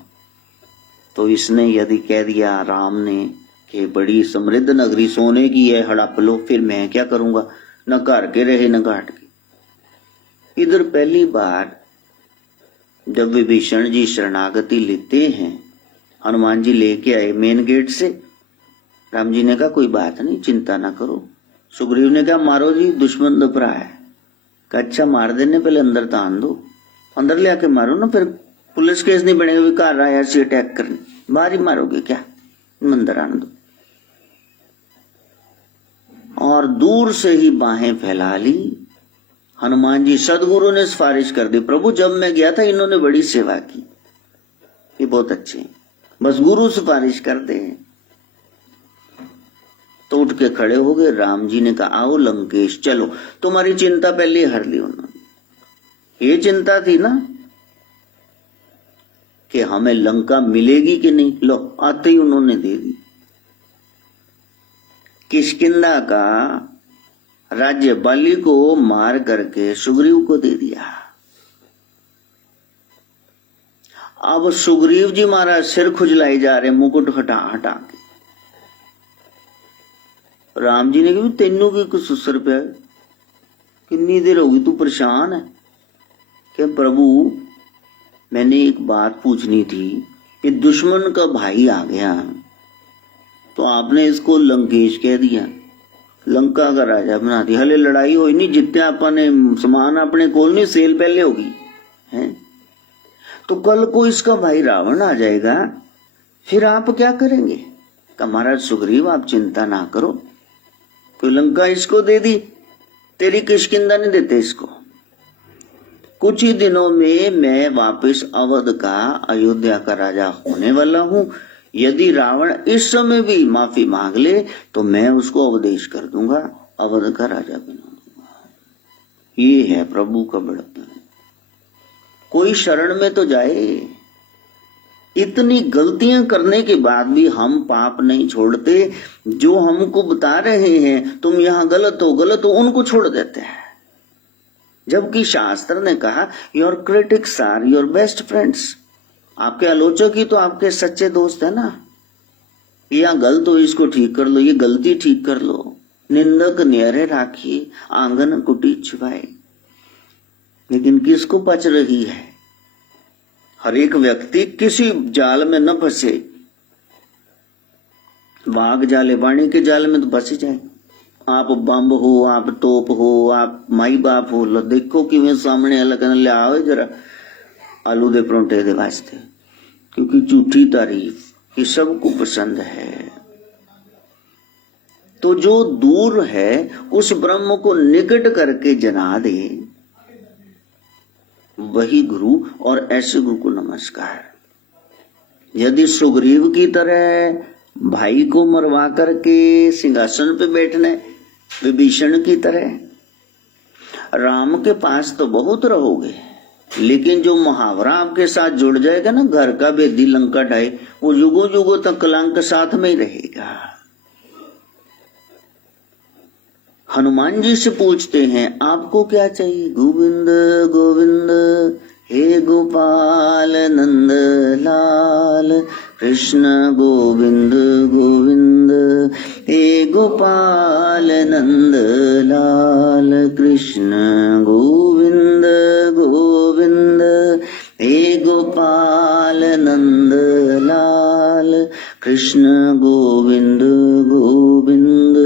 तो इसने यदि कह दिया राम ने कि बड़ी समृद्ध नगरी सोने की है, हड़प लो, फिर मैं क्या करूंगा, न घर के रहे न घाट के। इधर पहली बार जब विभीषण जी शरणागति लेते हैं, हनुमान जी लेके आए मेन गेट से, राम जी ने कहा कोई बात नहीं, चिंता ना करो। सुग्रीव ने कहा मारो जी, दुश्मन दबरा है। कहा अच्छा मार देने, पहले अंदर तान दो, अंदर ले आके मारो ना, फिर पुलिस केस नहीं बनेगा, विकार आया से अटैक करने, बाहर ही मारोगे क्या, अंदर आने दो। और दूर से ही बाहें फैला ली। हनुमान जी, सदगुरु ने सिफारिश कर दी, प्रभु जब मैं गया था इन्होंने बड़ी सेवा की, ये बहुत अच्छे, बस गुरु सिफारिश कर दे। तो उठ के खड़े हो गए। राम जी ने कहा आओ लंकेश चलो, तुम्हारी चिंता पहले हर ली उन्होंने। ये चिंता थी ना कि हमें लंका मिलेगी कि नहीं, लो आते ही उन्होंने दे दी। किष्किंधा का राज्य बाली को मार करके सुग्रीव को दे दिया। अब सुग्रीव जी महाराज सिर खुजलाई जा रहे, मुकुट हटा हटा के। राम जी ने कहा तेनू की कसुसर पे, कितनी देर होगी तू परेशान है। कि प्रभु मैंने एक बात पूछनी थी कि दुश्मन का भाई आ गया तो आपने इसको लंकेश कह दिया, लंका का राजा बना दिया, हले लड़ाई होई नहीं, जितने अपने समान अपने कोल नहीं, सेल पहले होगी है। तो कल को इसका भाई रावण आ जाएगा, फिर आप क्या करेंगे। कहा महाराज सुग्रीव आप चिंता ना करो, कोई लंका इसको दे दी, तेरी किष्किंधा नहीं देते इसको। कुछ ही दिनों में मैं वापस अवध का, अयोध्या का राजा होने वाला हूं। यदि रावण इस समय भी माफी मांग ले तो मैं उसको अवदेश कर दूंगा, अवध का राजा बना दूंगा। ये है प्रभु का बड़प्पन। कोई शरण में तो जाए। इतनी गलतियां करने के बाद भी हम पाप नहीं छोड़ते। जो हमको बता रहे हैं तुम यहां गलत हो, उनको छोड़ देते हैं। जबकि शास्त्र ने कहा your critics are your best friends, आपके आलोचक ही तो आपके सच्चे दोस्त है ना। यह गलत हो इसको ठीक कर लो, ये गलती ठीक कर लो। निंदक न्यारे राखिए, आंगन कुटी छुपाए। लेकिन किसको पच रही है। हर एक व्यक्ति किसी जाल में न फंसे। बाघ जाले वाणी के जाल में तो फंस ही जाए। आप बम्ब हो, आप तोप हो, आप माई बाप हो, लो देखो कि मैं सामने अलग ले आओ जरा आलू दे परोंठे दे वास्ते, क्योंकि झूठी तारीफ ये सबको पसंद है। तो जो दूर है उस ब्रह्म को निकट करके जना दे, वही गुरु। और ऐसे गुरु को नमस्कार। यदि सुग्रीव की तरह भाई को मरवा करके सिंहासन पे बैठने, विभीषण की तरह राम के पास तो बहुत रहोगे, लेकिन जो मुहावरा आपके साथ जुड़ जाएगा ना, घर का बेदी लंका ढाई, वो युगों युगों तक कलंक साथ में ही रहेगा। हनुमान जी से पूछते हैं आपको क्या चाहिए। गोविंद गोविंद हे गोपाल नंद लाल, कृष्ण गोविंद गोविंद हे गोपाल नंद लाल, कृष्ण गोविंद गोविंद हे गोपाल नंद लाल, कृष्ण गोविंद गोविंद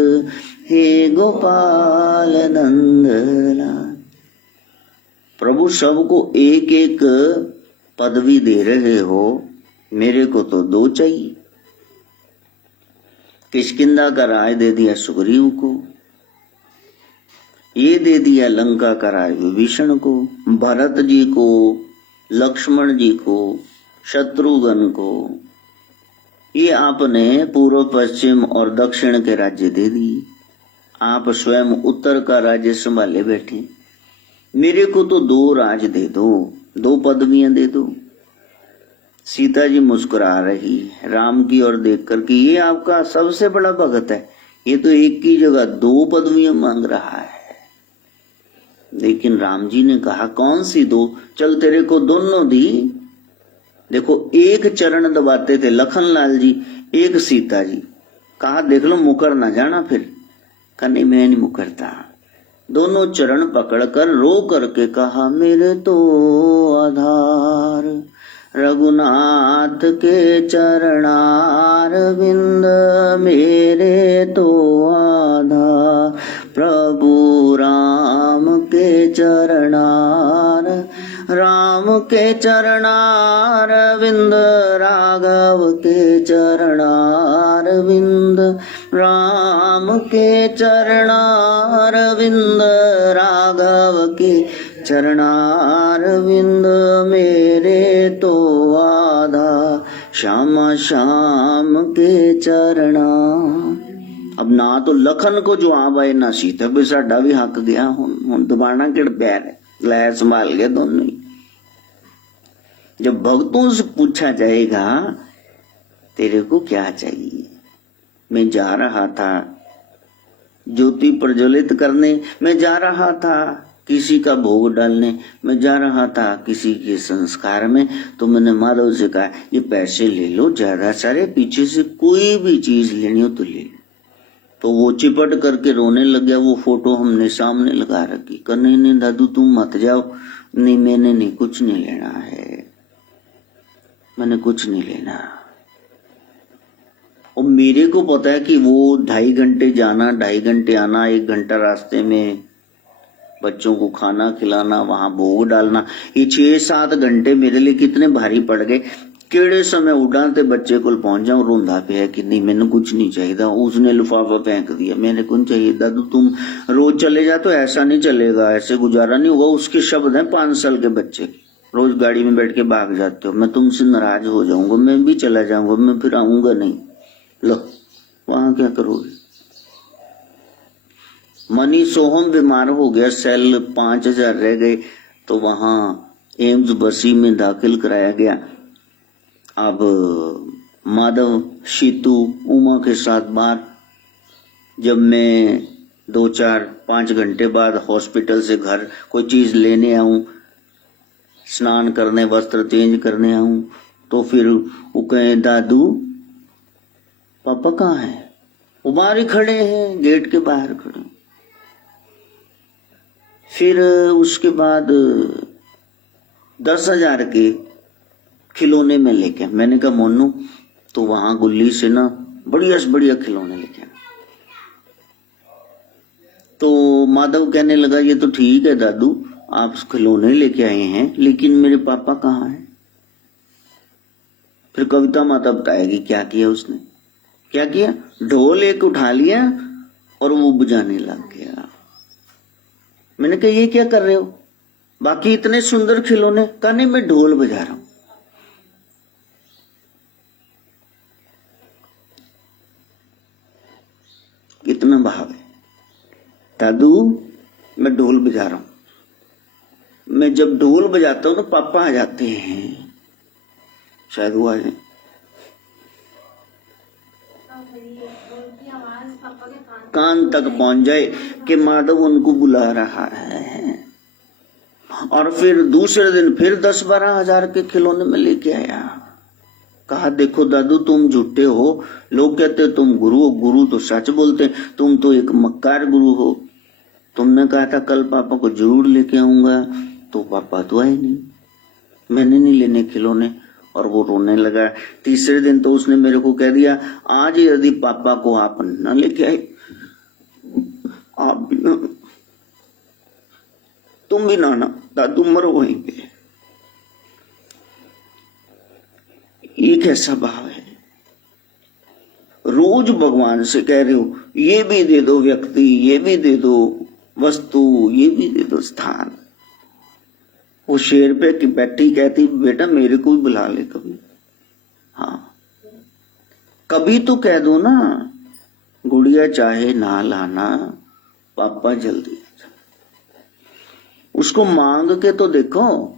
हे गोपाल नंद लाल। प्रभु सबको एक एक पदवी दे रहे हो, मेरे को तो दो चाहिए। किष्किंधा का राज दे दिया सुग्रीव को, ये दे दिया लंका का राज विभीषण को, भरत जी को, लक्ष्मण जी को, शत्रुघ्न को। ये आपने पूर्व पश्चिम और दक्षिण के राज्य दे दिए। आप स्वयं उत्तर का राज्य संभाले बैठे, मेरे को तो 2 राज दे दो, 2 पदवियां दे दो। सीता जी मुस्कुरा रही राम की ओर देख कर कि ये आपका सबसे बड़ा भगत है, ये तो एक की जगह 2 पदवियां मांग रहा है। लेकिन राम जी ने कहा कौन सी 2? चल तेरे को दोनों दी। देखो एक चरण दबाते थे लखनलाल जी, एक सीता जी। कहा देख लो मुकर ना जाना फिर। कहा नहीं मैं नहीं मुकरता। दोनों चरण पकड़कर रो करके कहा मेरे तो आधार रघुनाथ के चरणार बिंद, मेरे तो आधार प्रभु राम के चरणार, राम के चरणार बिंद, राघव के चरणार बिंद, राम के चरणार बिंद, राघव के चरणार बिंद, मेरे तो आधा श्याम श्याम के चरणा। अब ना तो लखन को जो आवे ना सीता पे साडा भी हक गया, हुण दबाना किड़ प्यार है, लै संभाल गए दोनों ही। जब भक्तों से पूछा जाएगा तेरे को क्या चाहिए, मैं जा रहा था ज्योति प्रज्वलित करने, मैं जा रहा था किसी का भोग डालने, मैं जा रहा था किसी के संस्कार में, तो मैंने माधव से कहा ये पैसे ले लो ज्यादा सारे, पीछे से कोई भी चीज लेनी हो तो ले लो। तो वो चिपट करके रोने लग गया। वो फोटो हमने सामने लगा रखी। कर नहीं दादू तुम मत जाओ, नहीं मैंने नहीं कुछ नहीं लेना है, मैंने कुछ नहीं लेना। और मेरे को पता है कि वो 2.5 घंटे जाना 2.5 घंटे आना, 1 घंटा रास्ते में बच्चों को खाना खिलाना, वहां भोग डालना, ये 6-7 घंटे मेरे लिए कितने भारी पड़ गए। केड़े समय उड़ाते बच्चे को पहुंच जाऊं, रोंदा पे है कि नहीं मैंने कुछ नहीं चाहिए। उसने लिफाफा फेंक दिया, मैंने कुछ चाहिए। दादू तुम रोज चले जा तो ऐसा नहीं चलेगा, ऐसे गुजारा नहीं होगा। उसके शब्द हैं 5 साल के बच्चे के, रोज गाड़ी में बैठ के भाग जाते हो, मैं तुमसे नाराज हो जाऊंगा, मैं भी चला जाऊंगा, मैं फिर आऊंगा नहीं। लो वहां क्या करोगे। मनी सोहम बीमार हो गया, सेल 5000 रह गए, तो वहां एम्स बसी में दाखिल कराया गया। अब माधव शीतू उमा के साथ बाहर, जब मैं 2-4-5 घंटे बाद हॉस्पिटल से घर कोई चीज लेने आऊं, स्नान करने वस्त्र चेंज करने आऊं, तो फिर वो कहे दादू पापा कहाँ है। वो बाहर ही खड़े हैं, गेट के बाहर खड़े। फिर उसके बाद 10,000 के खिलौने में लेके, मैंने कहा मोनू तो वहां गुल्ली से ना बढ़िया से बढ़िया खिलौने लेके। तो माधव कहने लगा ये तो ठीक है दादू आप खिलौने लेके आए हैं, लेकिन मेरे पापा कहाँ हैं। फिर कविता माता बताएगी क्या किया उसने। क्या किया, ढोल एक उठा लिया और वो बजाने लग गया। मैंने कहा ये क्या कर रहे हो, बाकी इतने सुंदर खिलौने। कहा नहीं मैं ढोल बजा रहा हूं। कितना भाव है। दादू मैं ढोल बजा रहा हूं। मैं जब ढोल बजाता हूं तो पापा आ जाते हैं, शायद वो आ जाए। कान तक पहुंच जाए कि माधव उनको बुला रहा है। और फिर दूसरे दिन फिर 10-12 हजार के खिलौने में लेके आया। कहा देखो दादू तुम झूठे हो, लोग कहते तुम गुरु हो, गुरु तो सच बोलते, तुम तो एक मक्कार गुरु हो। तुमने कहा था कल पापा को जरूर लेके आऊंगा, तो पापा तो आए नहीं, मैंने नहीं लेने खिलौने। और वो रोने लगा। तीसरे दिन तो उसने मेरे को कह दिया आज यदि पापा को आप न लेके आए, आप भी ना, तुम भी ना दादू मरो वहीं पे। ये कैसा भाव है। रोज भगवान से कह रहे हो ये भी दे दो व्यक्ति, ये भी दे दो वस्तु, ये भी दे दो स्थान। वो शेर पे की बैठी कहती बेटा मेरे को भी बुला ले कभी। हाँ कभी तो कह दो ना, गुड़िया चाहे ना लाना, पापा जल्दी। उसको मांग के तो देखो,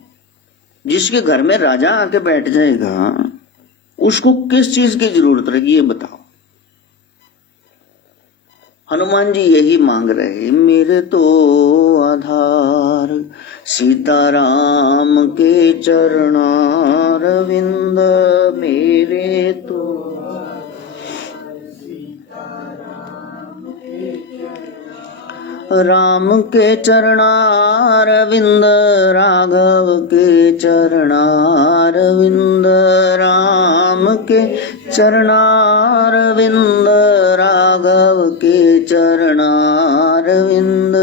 जिसके घर में राजा आके बैठ जाएगा उसको किस चीज की जरूरत रहेगी, ये बताओ। हनुमान जी यही मांग रहे, मेरे तो आधार सीताराम के चरणारविंद, मेरे तो राम के चरणारविंद, राघव के चरणारविंद, राम के चरणारविंद, राघव के चरणारविंद,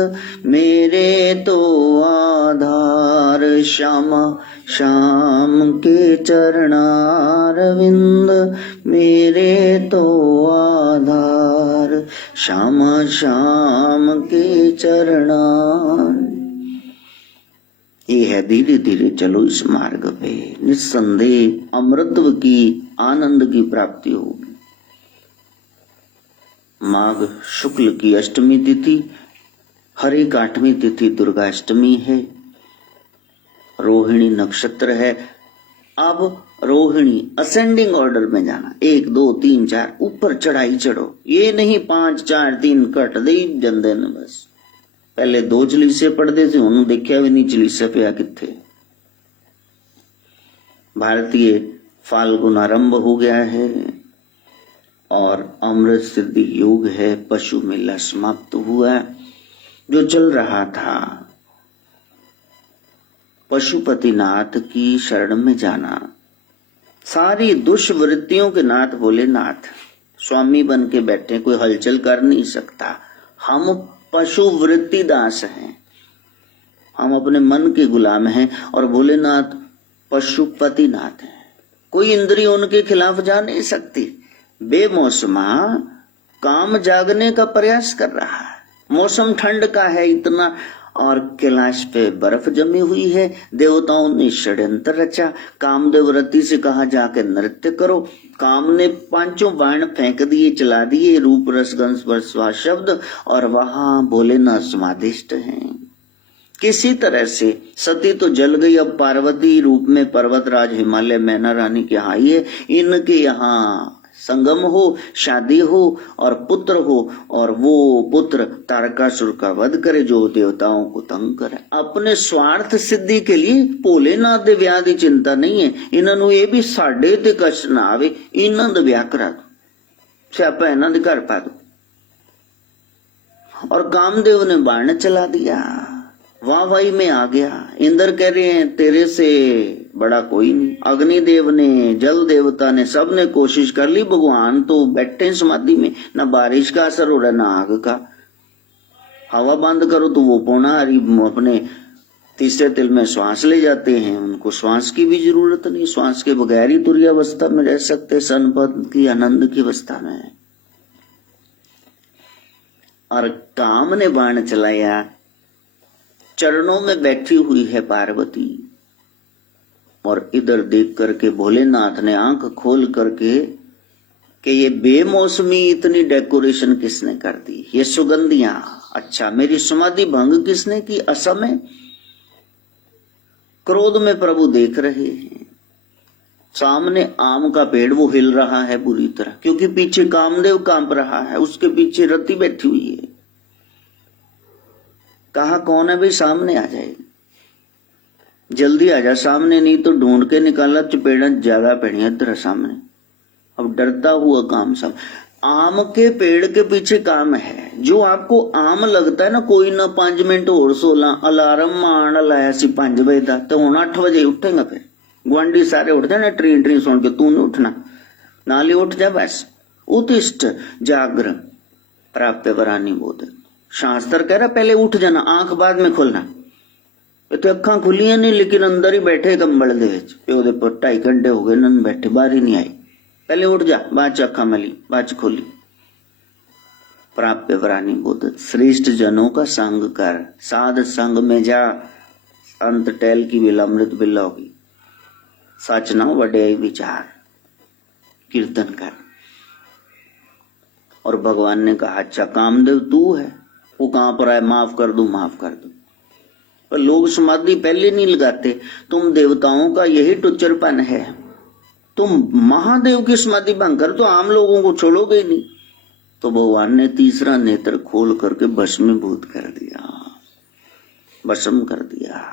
मेरे तो आधार श्यामा श्याम के चरणारविंद, मेरे तो आधार श्यामा श्याम के चरणार। ये है धीरे धीरे चलो इस मार्ग पे, निस्संदेह अमृतत्व की आनंद की प्राप्ति होगी। माघ शुक्ल की अष्टमी तिथि, हरि की 8वीं तिथि दुर्गाष्टमी है, रोहिणी नक्षत्र है। अब रोहिणी असेंडिंग ऑर्डर में जाना, 1 2 3 4 ऊपर चढ़ाई चढ़ो, ये नहीं 5 4 3 कट दे जंदे ने। बस पहले 2 चलीसे पढ़ते थे, उन्होंने देखा भी नहीं चलीसा पिया किथे। भारतीय फाल्गुन आरंभ हो गया है और अमृत सिद्धि योग है, पशु मेला समाप्त हुआ। जो चल रहा था पशुपतिनाथ की शरण में जाना, सारी दुष्वृत्तियों के नाथ भोलेनाथ स्वामी बन के बैठे, कोई हलचल कर नहीं सकता। हम पशु वृत्ति दास हैं, हम अपने मन के गुलाम हैं और भोलेनाथ पशुपतिनाथ हैं। कोई इंद्रिय उनके खिलाफ जा नहीं सकती। बेमौसमा काम जागने का प्रयास कर रहा है, मौसम ठंड का है इतना और कैलाश पे बर्फ जमी हुई है। देवताओं ने षड्यंत्र रचा, कामदेव रति से कहा जाके नृत्य करो। काम ने 5 बाण फेंक दिए, चला दिए, रूप रस गंध स्पर्श स्वाद शब्द, और वहां भोलेनाथ समाधिष्ट हैं। किसी तरह से सती तो जल गई, अब पार्वती रूप में पर्वतराज हिमालय मैना रानी के यहाँ आई है। इनके यहाँ संगम हो, शादी हो और पुत्र हो, और वो पुत्र तारकासुर का वध करे जो देवताओं को तंग करे। अपने स्वार्थ सिद्धि के लिए भोलेनाथ दे ब्याह दी चिंता नहीं है, इन्हों ये भी साडे ते कष्ट ना आवे, इन्हों दा ब्याह करा दो, स्यापा इन्हों दे घर पा दो। और कामदेव ने बाण चला दिया, वाहवाही में आ गया। इंद्र कह रहे हैं तेरे से बड़ा कोई नहीं। अग्निदेव ने, जल देवता ने, सब ने कोशिश कर ली, भगवान तो बैठे समाधि में, ना बारिश का असर हो रहा ना आग का। हवा बंद करो तो वो पौनाहारी अपने तीसरे तिल में श्वास ले जाते हैं, उनको श्वास की भी जरूरत नहीं, श्वास के बगैर ही तुरीय अवस्था में रह सकते, सनपद की आनंद की अवस्था में। और काम ने बाण चलाया, चरणों में बैठी हुई है पार्वती, और इधर देख करके भोलेनाथ ने आंख खोल करके कि ये बेमौसमी इतनी डेकोरेशन किसने कर दी, ये सुगंधियां, अच्छा मेरी समाधि भंग किसने की, असमय। क्रोध में प्रभु देख रहे हैं, सामने आम का पेड़ वो हिल रहा है बुरी तरह, क्योंकि पीछे कामदेव कांप रहा है, उसके पीछे रति बैठी हुई है। कहा कौन है भाई, सामने आ जाए, जल्दी आ जा सामने, नहीं तो ढूंढ के निकाला चपेड़ा ज्यादा पड़ी इधर सामने। अब डरता हुआ काम सब, आम के पेड़ के पीछे काम है। जो आपको आम लगता है ना, कोई ना 5 मिनट और 16 अलार्म मान लाया सी 5 बजे का, तो हूं 8 बजे उठेगा। फिर गुआंढी सारे उठ जाने ट्री ट्री सुन के, तू नहीं उठना, नाले उठ जा बस। उत्तिष्ठ जागर प्राप्त वरानी बोध, शास्त्र कह रहा पहले उठ जाना, आंख बाद में खोलना। तो अखा खुलियां नहीं, लेकिन अंदर ही बैठे कंबल दे विच, प्यो दे पर 2.5 घंटे हो गए ना बैठे, बाहर ही नहीं आई। पहले उठ जा, बाद च अखा मली, बाद च खोली। प्राप्य वरानी बुद्ध, श्रेष्ठ जनों का संग कर, साध संग में जा, अंत टैल की बेला अमृत बेला होगी। सच ना वड्याई विचार, कीर्तन कर। और भगवान ने कहा अच्छा कामदेव तू है, वो कहां पर आए, माफ कर दो माफ कर दो। पर लोग समाधि पहले नहीं लगाते। तुम देवताओं का यही टुच्चरपन है। तुम महादेव की समाधि भंग कर तो आम लोगों को छोड़ोगे ही नहीं। तो भगवान ने तीसरा नेत्र खोल करके भस्मीभूत कर दिया, भस्म कर दिया।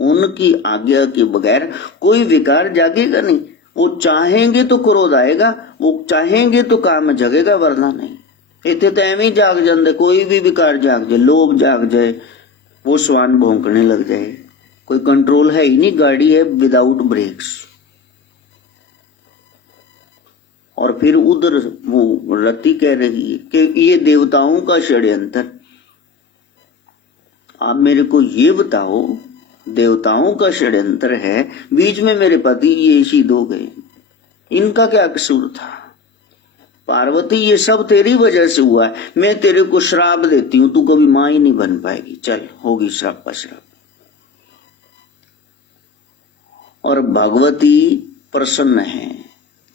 उनकी आज्ञा के बगैर कोई विकार जागेगा नहीं। वो चाहेंगे तो क्रोध आएगा, वो चाहेंगे तो काम जगेगा, वरना नहीं। इतने तो एवं ही जाग जाते, कोई भी विकार जाग जाए, लोभ जाग जाए, वो श्वान भौंकने लग जाए, कोई कंट्रोल है ही नहीं, गाड़ी है विदाउट ब्रेक्स। और फिर उधर वो रति कह रही है कि ये देवताओं का षड्यंत्र। आप मेरे को ये बताओ, देवताओं का षड्यंत्र है, बीच में मेरे पति ये शहीद हो गए, इनका क्या कसूर था? पार्वती ये सब तेरी वजह से हुआ है, मैं तेरे को श्राप देती हूं, तू कभी मां ही नहीं बन पाएगी, चल होगी श्राप पर श्राप। और भगवती प्रसन्न है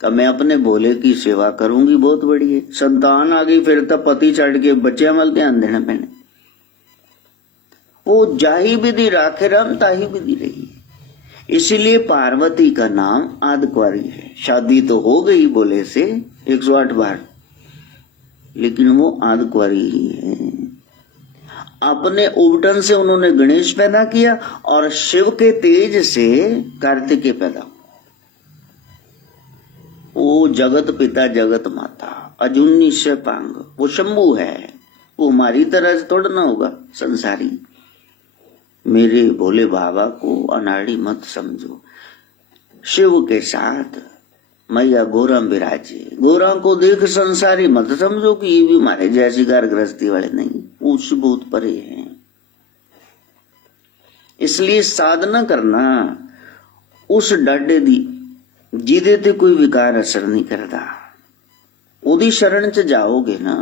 कि मैं अपने भोले की सेवा करूंगी, बहुत बड़ी है। संतान आ गई फिर तब पति चढ़ के बच्चे मल ध्यान देना मैंने। वो जाही विधि राखे राम ताही विधि रही। इसीलिए पार्वती का नाम आदकुआरी है। शादी तो हो गई भोले से 108 बार, लेकिन वो आदकुआरी ही है। अपने उबटन से उन्होंने गणेश पैदा किया और शिव के तेज से कार्तिकेय पैदा। वो जगत पिता जगत माता अजूनी से पांग, वो शंभु है। वो हमारी तरह से थोड़ा ना होगा संसारी। मेरे भोले बाबा को अनाड़ी मत समझो। शिव के साथ मैया गोरा विराजे, गोरा को देख संसारी मत समझो कि ये भी हमारे जैसी घर गृहस्थी वाले नहीं, उससे बहुत परे हैं। इसलिए साधना करना उस डाडे दी जिदे ते कोई विकार असर नहीं करता। ओदी शरण च जाओगे ना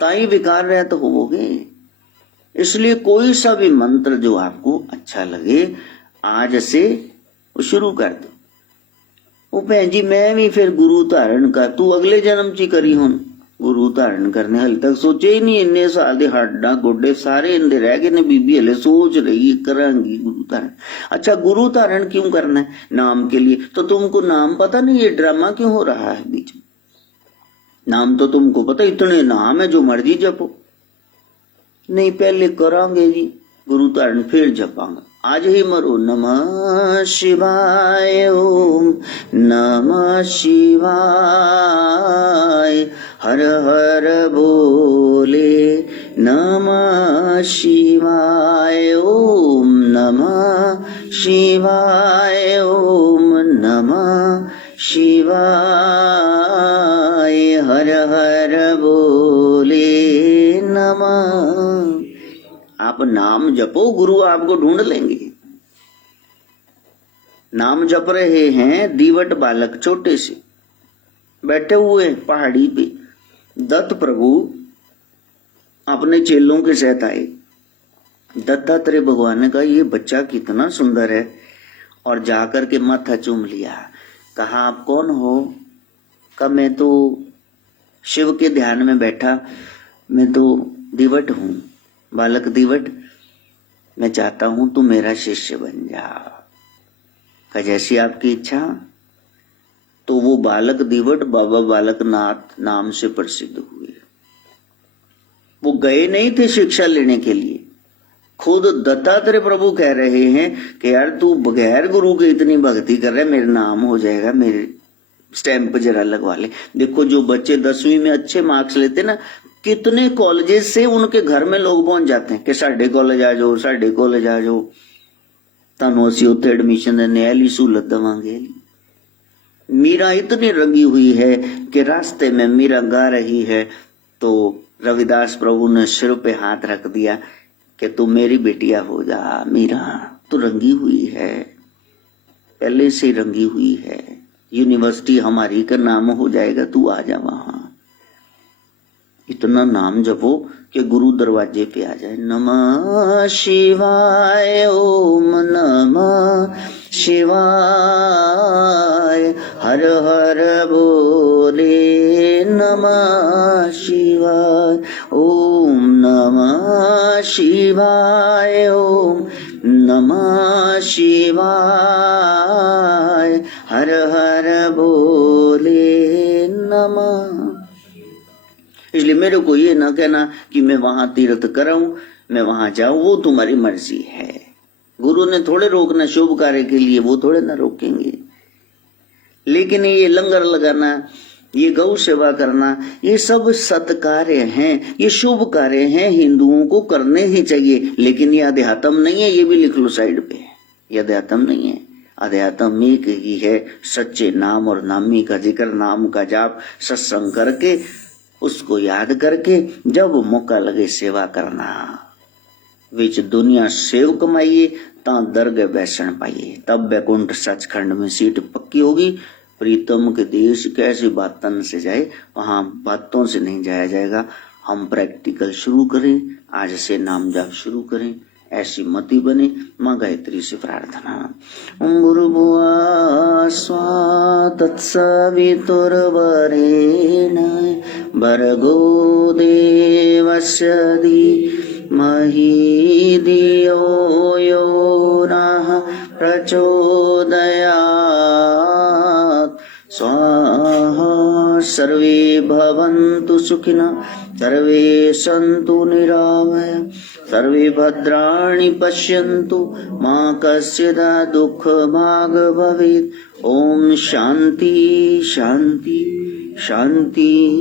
ताई विकार रहत होवोगे। इसलिए कोई सा भी मंत्र जो आपको अच्छा लगे आज से शुरू कर दो। वो भैन जी मैं भी फिर गुरु धारण कर, तू अगले जन्म ची करी हुन गुरु धारण करने, हल तक सोचे ही नहीं। इन्ने साल दे हड्डा गोडे सारे इंदे रह गए ने, बीबी हले सोच रही करांगी गुरु धारण। अच्छा गुरु धारण क्यों करना है? नाम के लिए। तो तुमको नाम पता नहीं ये ड्रामा क्यों हो रहा है बीच में? नाम तो तुमको पता, इतने नाम है जो मर्जी जपो। नहीं पहले करांगे जी गुरु धारण फिर जपांगे। आज ही मरो नमः शिवाय ओम नमः शिवाय हर हर बोले नमः शिवाय ओम नमः शिवाय ओम नमः शिवाय हर हर बोले नमः। आप नाम जपो, गुरु आपको ढूंढ लेंगे। नाम जप रहे हैं दीवट बालक छोटे से बैठे हुए पहाड़ी पे। दत्त प्रभु अपने चेलों के साथ आए। दत्तात्रेय भगवान ने कहा ये बच्चा कितना सुंदर है, और जाकर के माथा चूम लिया। कहा आप कौन हो? कहा मैं तो शिव के ध्यान में बैठा, मैं तो दीवट हूं, बालक दीवट। मैं चाहता हूं तू मेरा शिष्य बन जा। कहा जैसी आपकी इच्छा। तो वो बालक दीवट बाबा बालकनाथ नाम से प्रसिद्ध हुए। वो गए नहीं थे शिक्षा लेने के लिए। खुद दत्तात्रेय प्रभु कह रहे हैं कि यार तू बगैर गुरु के इतनी भक्ति कर रहा है, मेरा नाम हो जाएगा, मेरे स्टैंप जरा लगवा ले। देखो जो बच्चे 10वीं में अच्छे मार्क्स लेते ना, कितने कॉलेजेस से उनके घर में लोग पहुंच जाते हैं कि साडे कॉलेज आ जाओ, साडे कॉलेज आ जाओ, तानू असीं उत्थे एडमिशन देने ऐली सहूलत देवांगे। मीरा इतनी रंगी हुई है कि रास्ते में मीरा गा रही है तो रविदास प्रभु ने सिर पे हाथ रख दिया कि तू मेरी बेटिया हो जा। मीरा तू रंगी हुई है, पहले से रंगी हुई है, यूनिवर्सिटी हमारी का नाम हो जाएगा, तू आ जा वहां। इतना नाम जपो कि गुरु दरवाजे पे आ जाए। नमः शिवाय ओम नमः शिवाय हर हर बोले नमः शिवाय ओम नमः शिवाय, ओम नमः शिवाय, हर हर बोले नमः। इसलिए मेरे को ये ना कहना कि मैं वहां तीर्थ कराऊं, मैं वहां जाऊं, वो तुम्हारी मर्जी है। गुरु ने थोड़े रोकना शुभ कार्य के लिए, वो थोड़े ना रोकेंगे। लेकिन ये लंगर लगाना, ये गौ सेवा करना, ये सब सत्कार्य हैं, ये शुभ कार्य हैं, हिंदुओं को करने ही चाहिए। लेकिन ये अध्यात्म नहीं है, ये भी लिख लो साइड पे। ये अध्यात्म नहीं है, अध्यात्म एक ही है। सच्चे नाम और नामी का जिक्र, नाम का जाप, सत्संग करके, उसको याद करके जब मौका लगे सेवा करना। विच दुनिया सेव कमाइए, ता दरगह बैसन पाइए, तब बैकुंठ सचखंड में सीट पक्की होगी। प्रीतम के देश कैसी बातन से जाए, वहां बातों से नहीं जाया जाएगा। हम प्रैक्टिकल शुरू करें, आज से नाम जाप शुरू करें, ऐसी मति बने। माँ गायत्री से प्रार्थना। गुरुभुआ स्वा तत्सवितुर्वरेण्यं भर्गो देवस्य धीमहि धियो यो नः प्रचोदयात्। स्वाहा। सर्वे भवन्तु सुखिनः, सर्वे सन्तु निरामयाः, सर्वे भद्राणि पश्यन्तु, मा कश्चित् दुःखभाग् भवेत्। ओम शांति शांति शांति।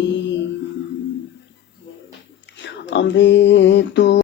अम्बे तु